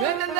။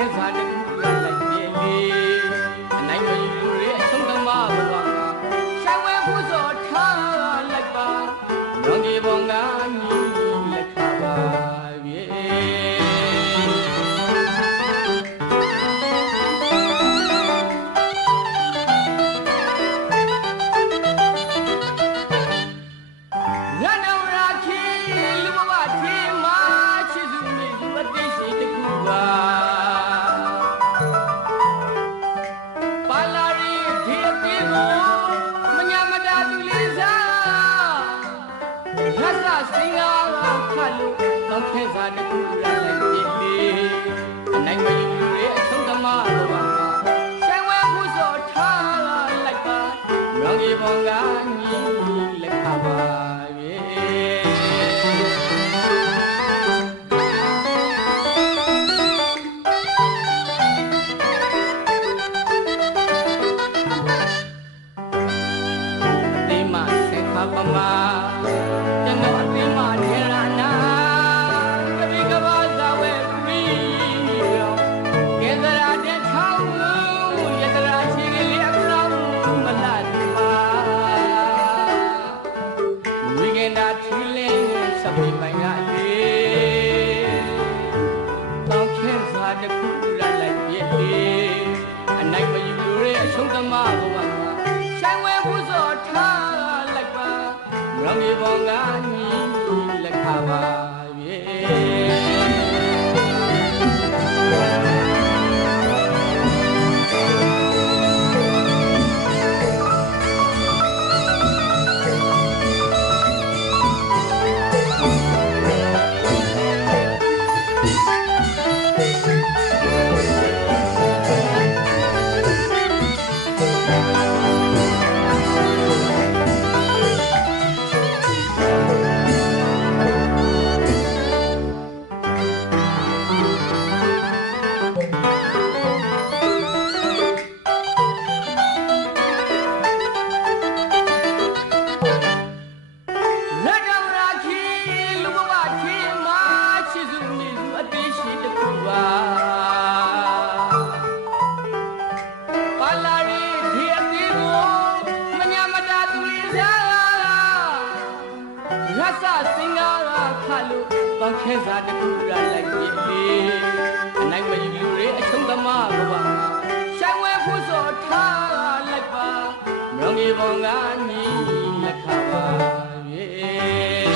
ခဲစားတဲ့ကူရလိုက်ပြေလေအနိုင်မယူလို့ရဲ့အဆုံးသမားဘဝဆိုင်ဝဲဖို့စောထားလိုက်ပါရောင်ကြီးပေါ်ကညီလက်ခပါပြေခဲစားတဲ့ကူရလိုက်ပြေလေအနိုင်မယူလို့ရဲ့အဆုံးသမားဘဝဆိုင်ဝဲဖို့စောထားလိုက်ပါရောင်ကြီးပေါ်ကညီလက်ခပါပြေတိမဆေခပမာကျွန်တော်အတိမနေရနာရောင်ကြီးပေါ်ကညီလက်ခပါပြေခဲစားတဲ့ကူရလိုက်ပြေလေအနိုင်မယူလို့ရဲ့အဆုံးသမားဘဝဆိုင်ဝဲဖို့စောထားလိုက်ပါရောင်ကြီးပေါ်ကညီလက်ခပါပြေ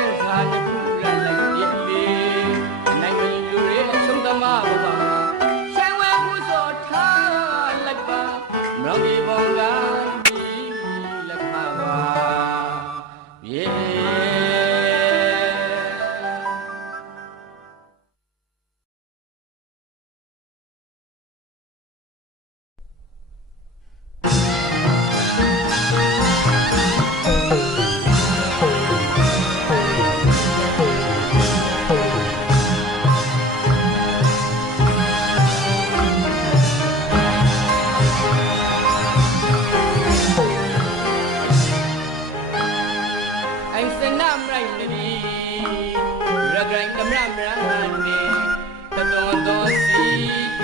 ခဲစားတဲ့ကူရလိုက်ပြေလေအနိုင်မယူလို့ရဲ့အဆုံးသမားဘဝဆိုင်ဝဲဖို့စောထားလိုက်ပါရောင်ကြီးပေါ်ကညီလက်ခပါပြေ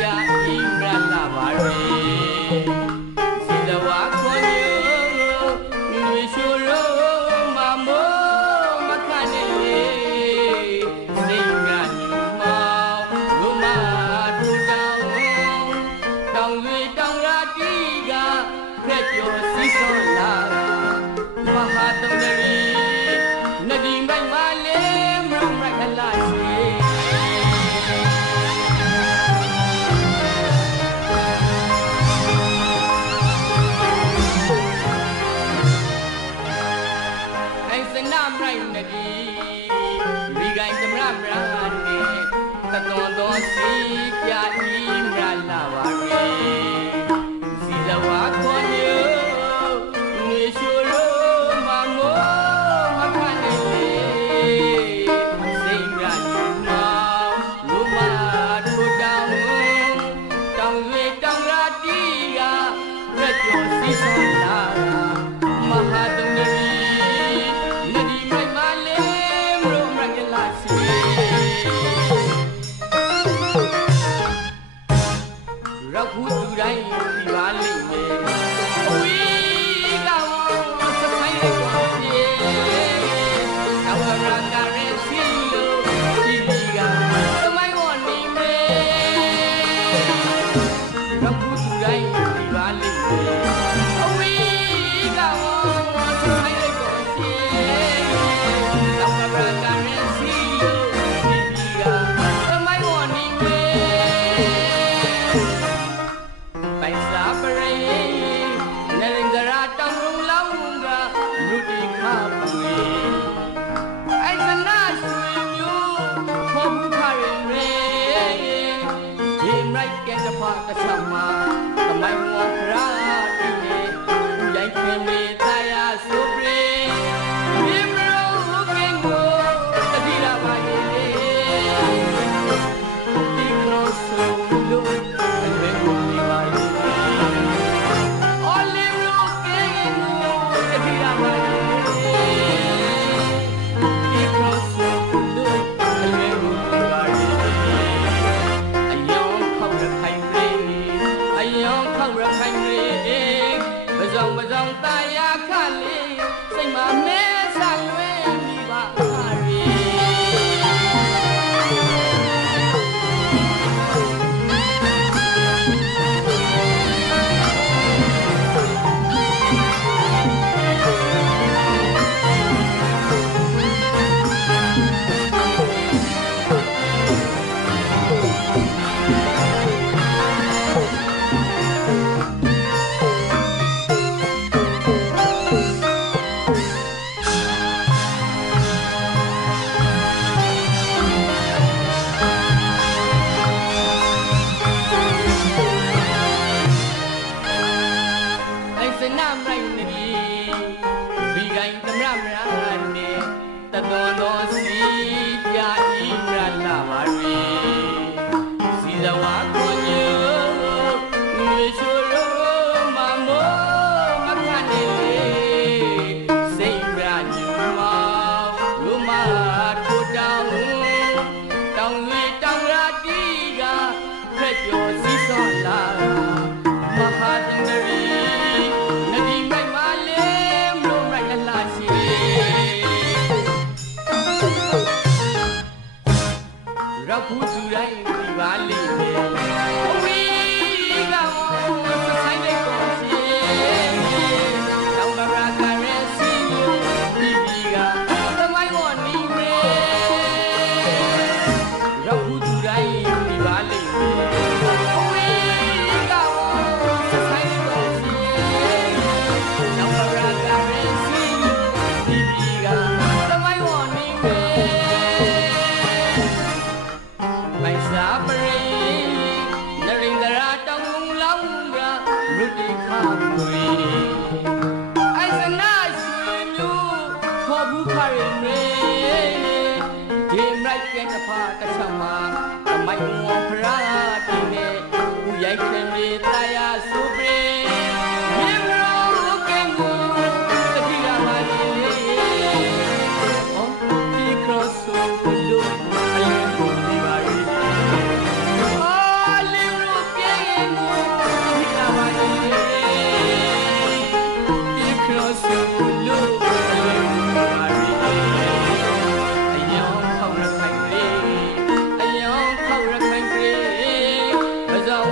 ရ စနာမိုင်းနဒီရီကိုင်းသမရမရာနေတသွန်တော်စီပြာဤမြလာပါရေစီလဝါခွန်ညနေရှိုလိုမမောမခနေစိတ်ရမောလူမထိုတောင်းတောင်းရွေတောင်းရာတီကရက်ကျော်စီဆောင်လာမဟာတုံးရောက်ခုသူတိုင်းဒီပါလိမ့်မယ်အဝေးကစပိုင်းကိုပြေအဝရကရဲစီလိုဒီဒီကစမိုင်းဝနေမယ်ရောက်ခုသူတိုင်းဒီပါလိမ့်မယ်အဝေးကစပိုင်းကိုပြေအဝရကရဲစီလိုဒီဒီကစမိုင်းဝနေမယ်ပိုင်စာပရိနရင်္ဂရာတောင်လုံးလောင်းကလူတိခါပွေအိုက်စနာရွှေမျိုးခေါ်မှုခရင်ရေဒီမိုက်ကဲတဖာတချမသမိုင်းဝါခရာတိနေဦးရိုက်ခင်မေတာယာဆိုပြေဒီမရောကင်းကိုတတိလာပါရေဒီကရောဆိုလို့ဘယ်ကိုဒီပါရေပဇောင်ตายาခလေးစိတ်မှာမဲဆိုင်ဝဲမိပါရီနာမိုင်းနေဘီကိုင်းသမရမရာနေတသွန်တော်စီပြာဤမြလာပါရီစီဇဝါကိုညနေရှိုလိုမမောမခနေစိတ်ပြညူမောလူမထိုတောင်းတောင်းရွေတောင်းရာတီကဖက်ကျော်စီစောလာမဟာတန္တရီရောက်ခုသူတိုင်းဒီပါလိမ့်မယ်အဝေးကစဆိုင်တဲ့ကိုစီတောင်မရာကရဲစီဒီဒီကသမိုင်းဝနေမယ်ရောက်ခုသူတိုင်းဒီပါလိမ့်မယ်အဝေးကစဆိုင်တဲ့ကိုစီတောင်မရာကရဲစီဒီဒီကသမိုင်းဝနေမယ်ပိုင်စာပရိနရင်္ဂရာတောင်လုံးလောင်းကလူတိခါပွေအိုက်စနာရွှေမျိုးခေါ်ဘူးခရင်ရေဒီမိုက်ကဲတဖာတချမသမိုင်းဝဖရာတိနေဦးရိုက်ခင်မေတာယာဆိုပြေမြေရောကင်းကိုတတိလာပါလေအော်ဒီကရောဆိုလို့အလင်းကိုဒီပါရီ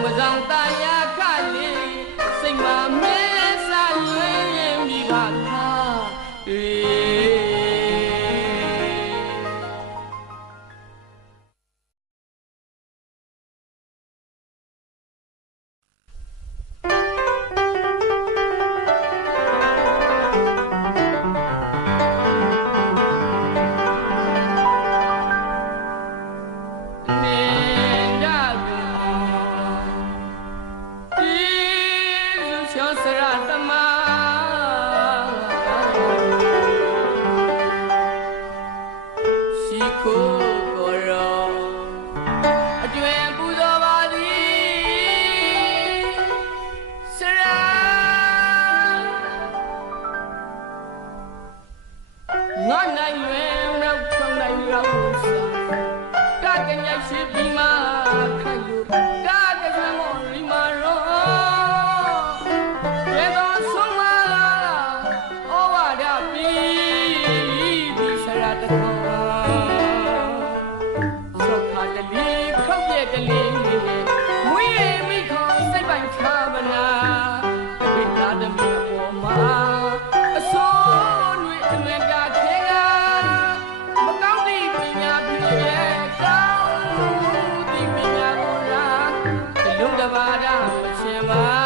မဇောင်ตายาခလေး ခိုးကိုရောအတွင်ပူဇော်ပါသည်စရာငါနိုင်ရွယ်နောက်ထောင်နိုင်ရောက်စားကကညရှိပြီးမှခိုင်လို့ကကစမောရီမာရောရေတော်ဆုံးမဩဝါဒပြီးဒီစရာတခေါသောခါတလီခောက်ရဲ့ကလေးမွေးမိခေါ်စိတ်ပိုင်ချမနာတပိနာသမီးအပေါ်မှာအစိုးတွေအလွယ်ကခဲကမကောင်းသည့်ပညာဖြစ်ရဲ့ကောင်းသည့်ပညာကိုလားတလုံးတစ်ပါးတာမချင်ပါ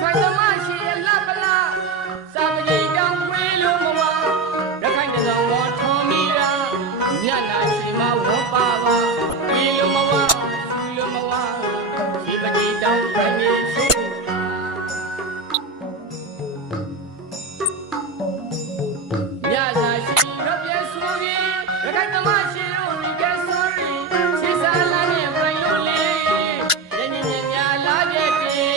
ခိုင်သမားရှိရဲ့လှပလားစာပကြီးတောင်ဝေးလို့မဝရခိုင်တစောင်းတော်ထုံမိရာညနာရှိမဝတ်ပါပါဝေးလို့မဝဆူလို့မဝရှိပကြီးတောင်ဝေးနေရှိညစာရှိရပြည့်စုံပြီးရခိုင်သမားရှိတို့ဒီကဲ sorry ရှိစားလာနေပိုင်လို့လေညညညညာလာခဲ့ပြီ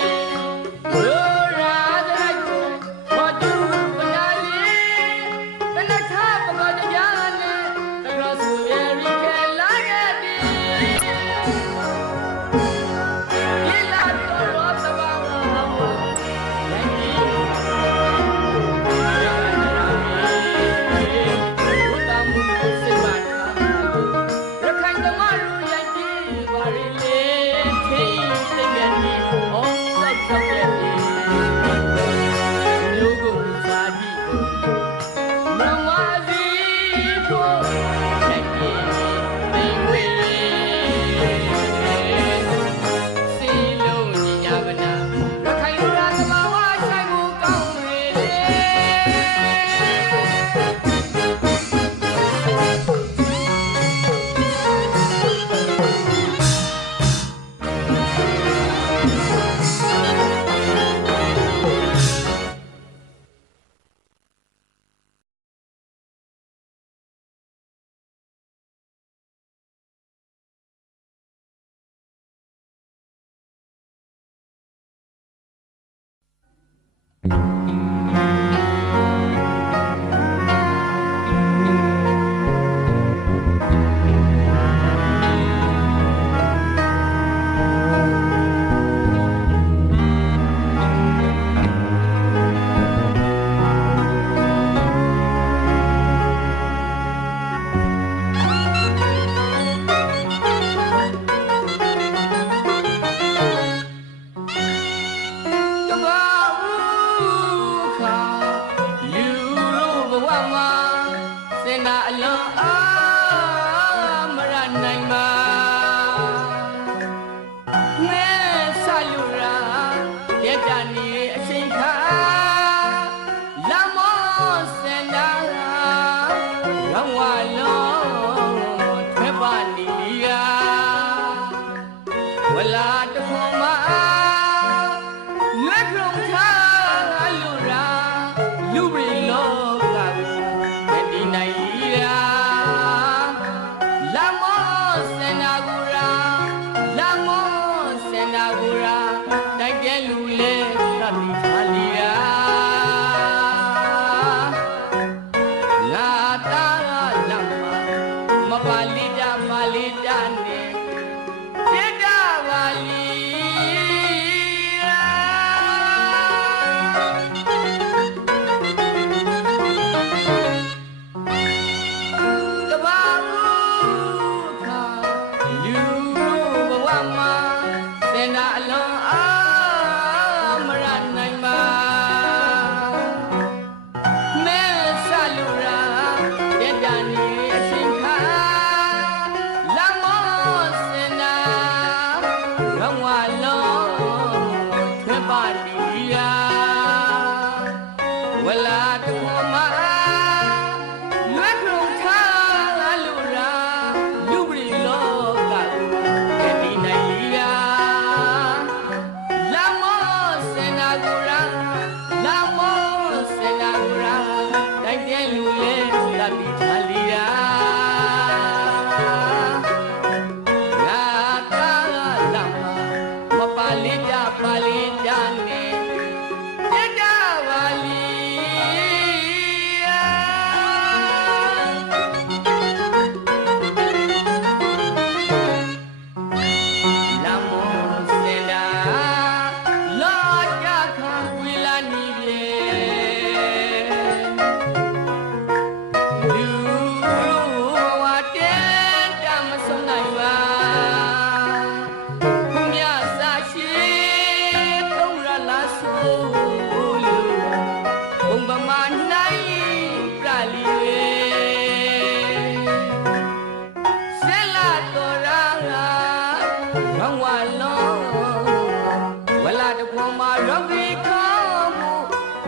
တခွန်မှာရောဂီခေါ်မှု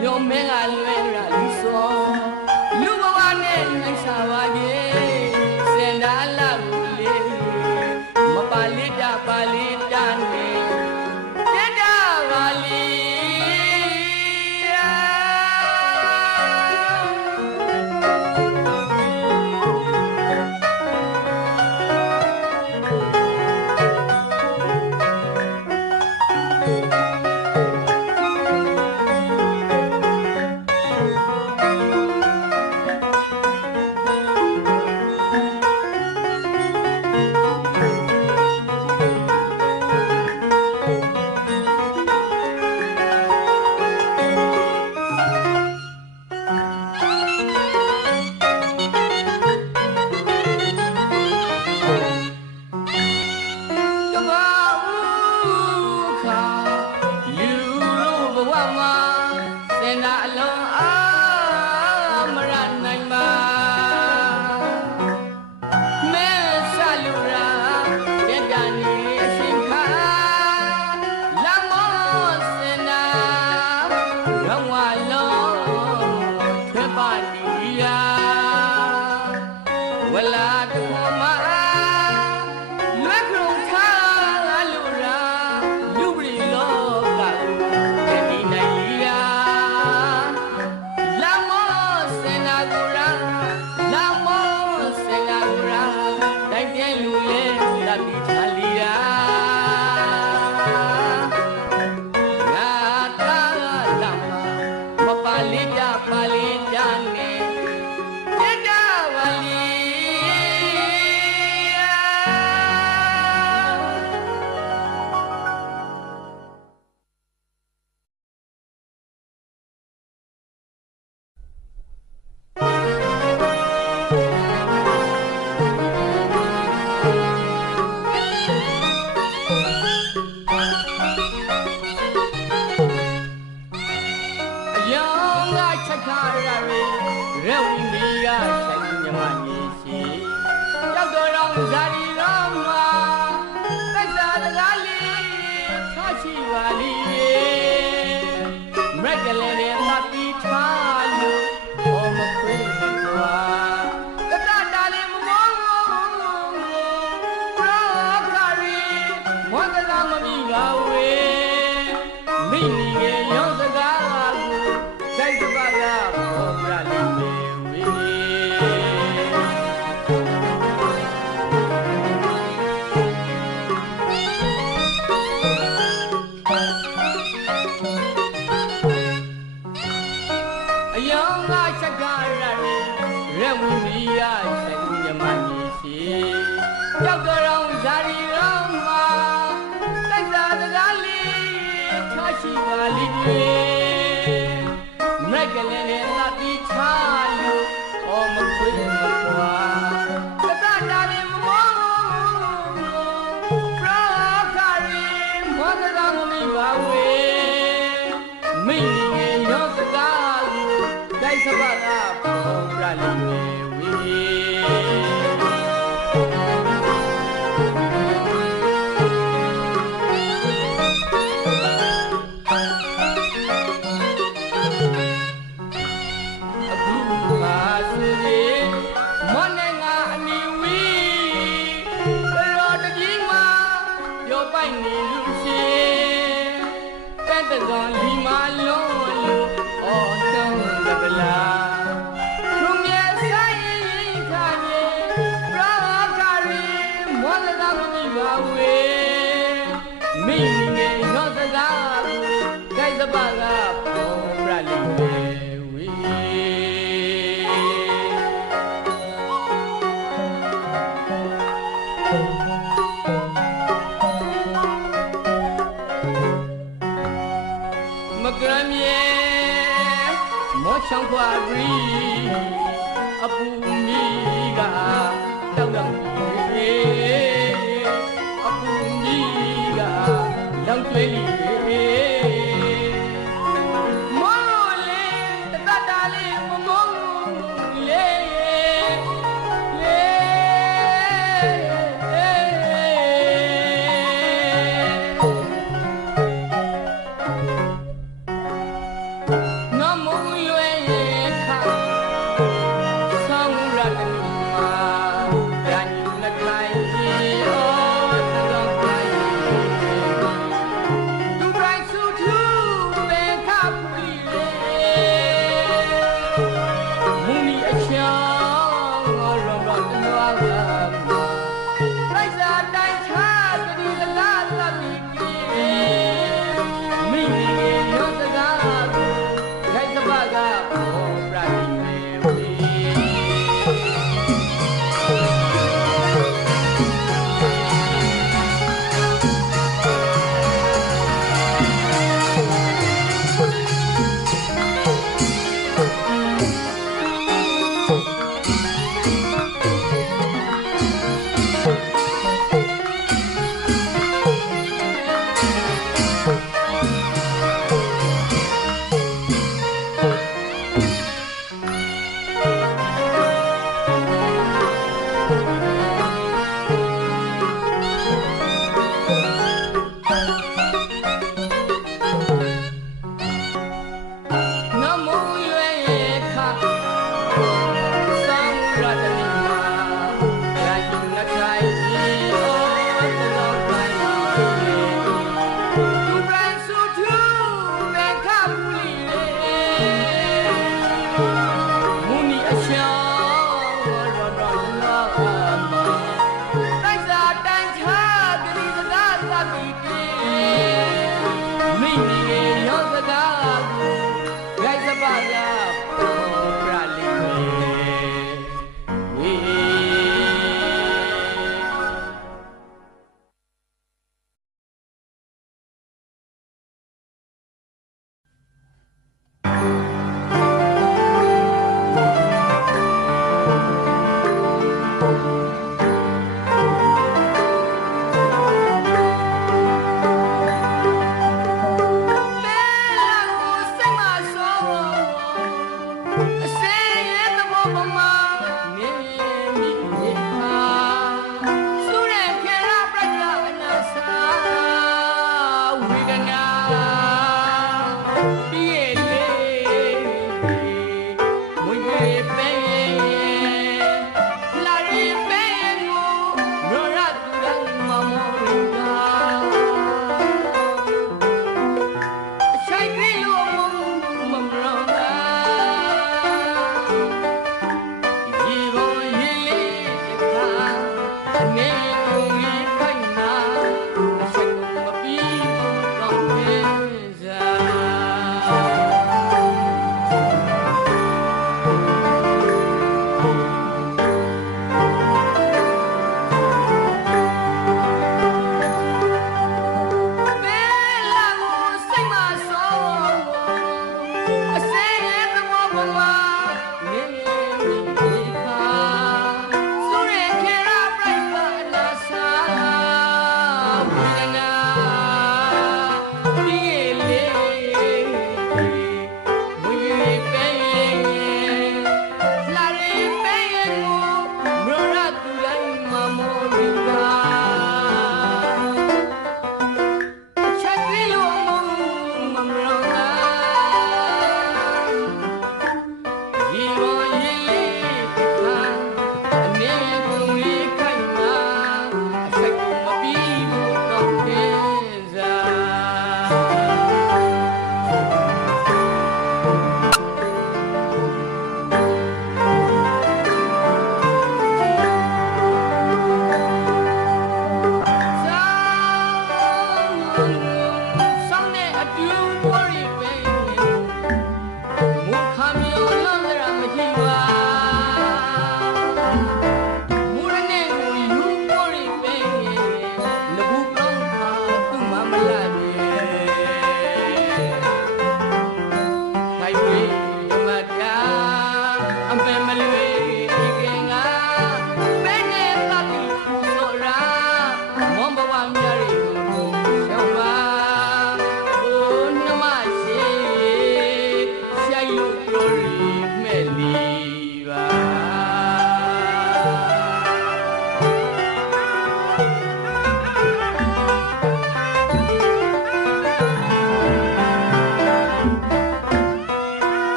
မြို့မင်းကလွယ်ရလူစောလူဘဝနဲ့နိုင်စားပါရဲ့စင်ဒါလာဘူးလေမပါလိတာပါလိတာနေတက်တာပါလိ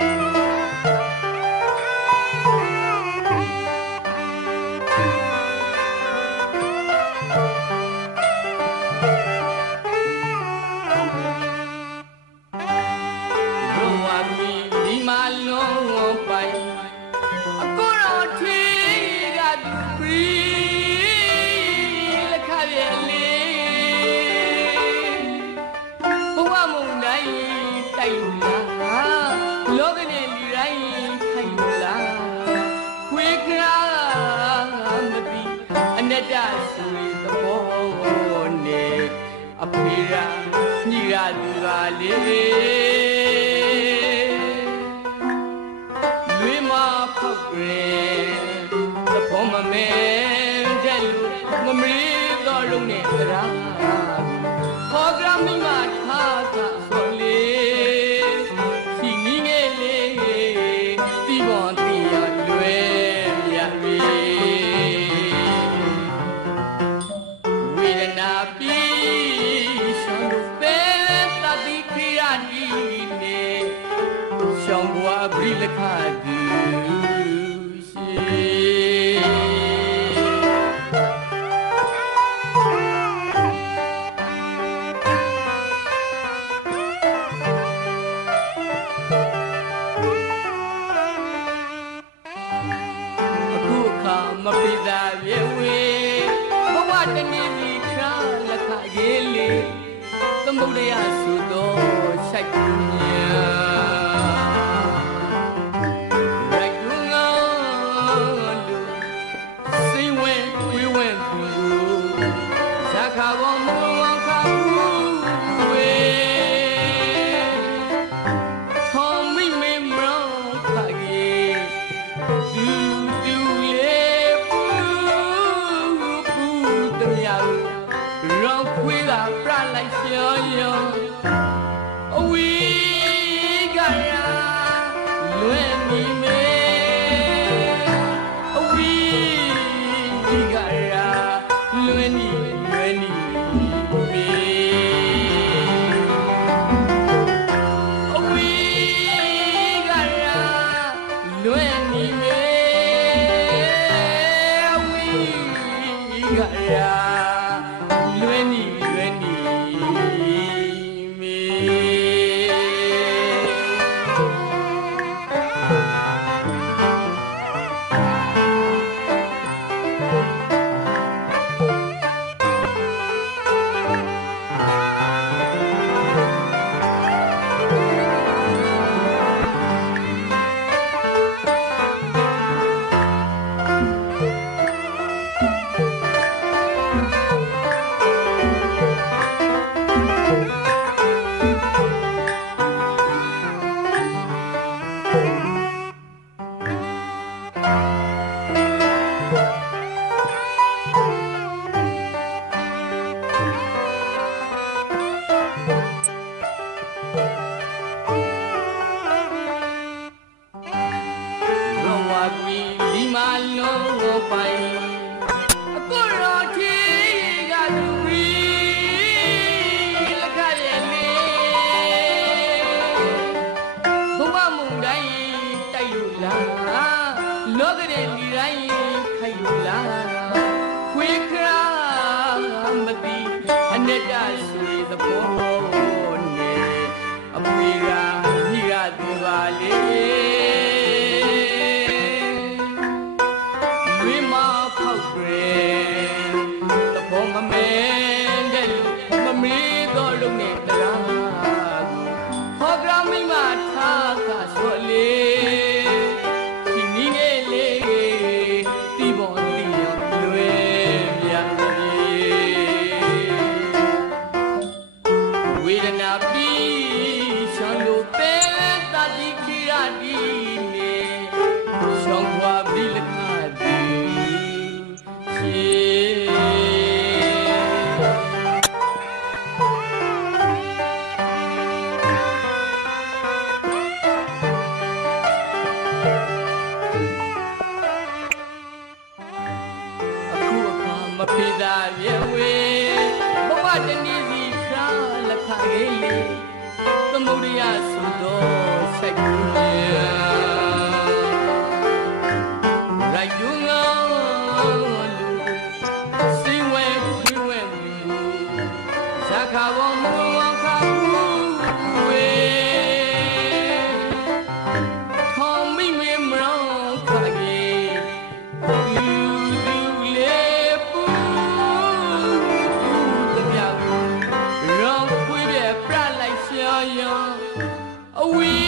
တ လောကနဲ့လူတိုင်းခိုင်လားခွေးကရာမသိအနတ္တဆိုရင်သဘောနဲ့အဖေရာညီရသူပါလေလွေးမဖောက်ရင်သဘောမမဲတဲ့လူမမရီတော်လုံးနဲ့ကြရာခေါ်ကြမိမထားတာဆိုလေစီမီငယ်လေးတီးပေါ်တီးရလွယ်မြရီဝေဒနာပြီးရှောင်းလို့ပဲတတိခိရတီနေရှောင်းဘွားဘိလခတူမပိသာပြေဝေဘဝတနေ့ဒီခါလက်ခရေးလေသမုဒ္ဒရာဆိုတော့ဆိုင်ကူညာရိုက်ကူငေါလူစိဝဲဝေဝဲသူဇာခါဘောမဝခါဝေထုံမိမေမရောခါရေးတူတူလေရောင်ခွေးကပြလိုက်ရောရောအဝီကရာလွယ်မိမေအဝီကရာလွယ်နီမေအဝီကရာလွယ်နီမေအဝီကရာလွယ်နီမေဒီမာလုံးပိုင်အကိုတော်ချီကသူပြီးလက်ခရဲ့လေဘဝမုန်တိုင်းတိုက်လို့လားလောကရဲ့လူတိုင်းခိုက်လို့လားခွေးခရာမသိအနတ္တဆိုရင်သဘောနဲ့အဖေရာညီရသူပါလေသဘောမမဲတဲ့လူမမီးတော်လုံးနဲ့တရားခေါ်ကြမိမထားကဆိုလေဒီနည်းနဲ့လေတီးပေါ်တီးရလွယ်မြရီဝေဒနာပြီးရှောင်းလို့ပဲတတိခိရတီနေရှောင်းဘွားဘိလခတူမဖေးသာရေဝေဘဝတနေ့စီခါလက်ခရေးလေသမုဒ္ဒရာဆိုတော့ဆိုင်ကူညာရိုက်ယူငေါလူစိဝဲခွေးဝဲလူဇာခါဘောမဝခါဝေထုံမိမေမရောခါရေးရောင်ခွေးပြပြလိုက်ရှာရောအဝီ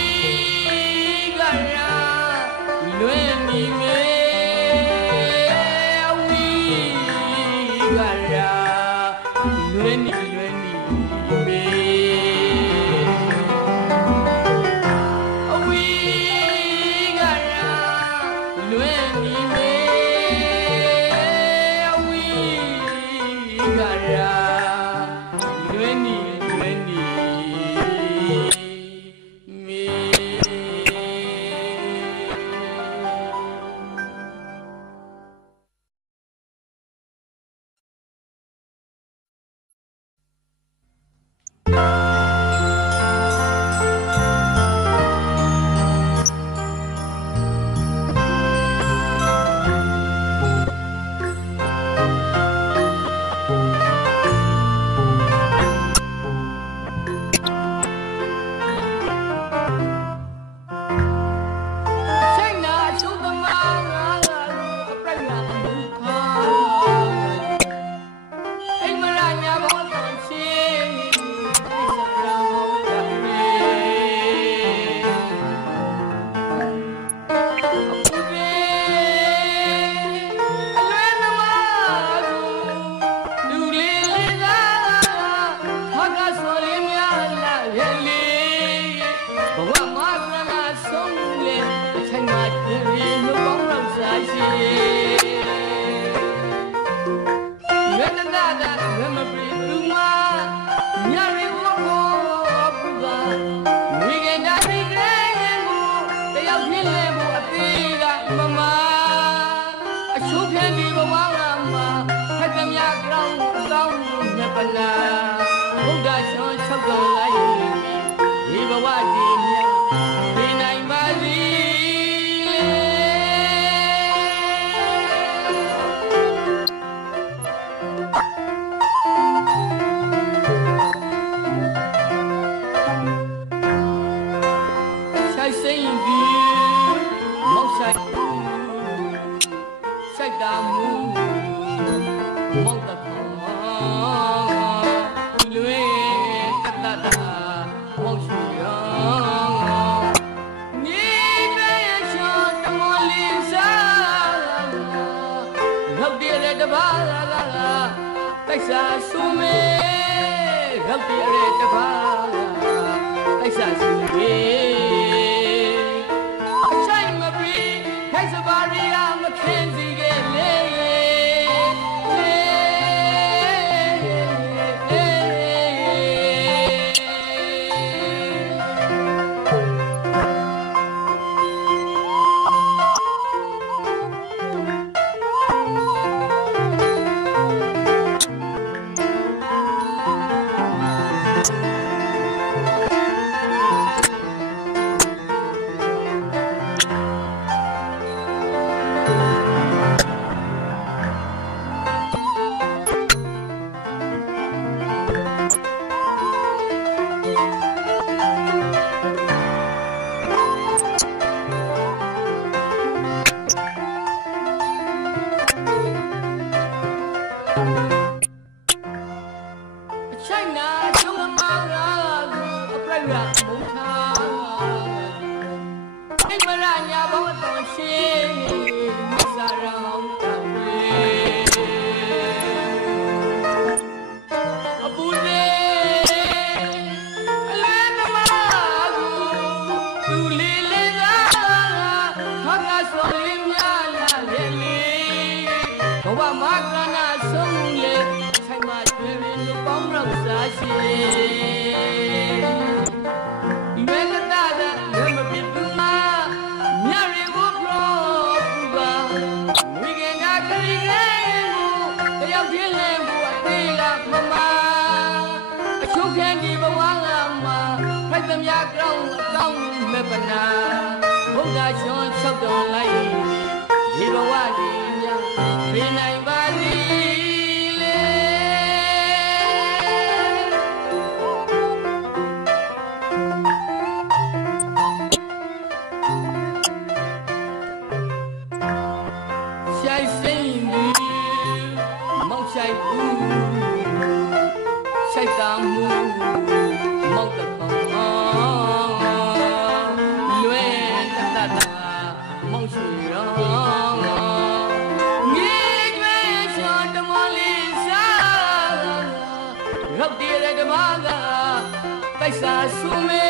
Paisa sume,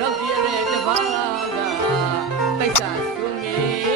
rabbi re daba. ဆုံးငေ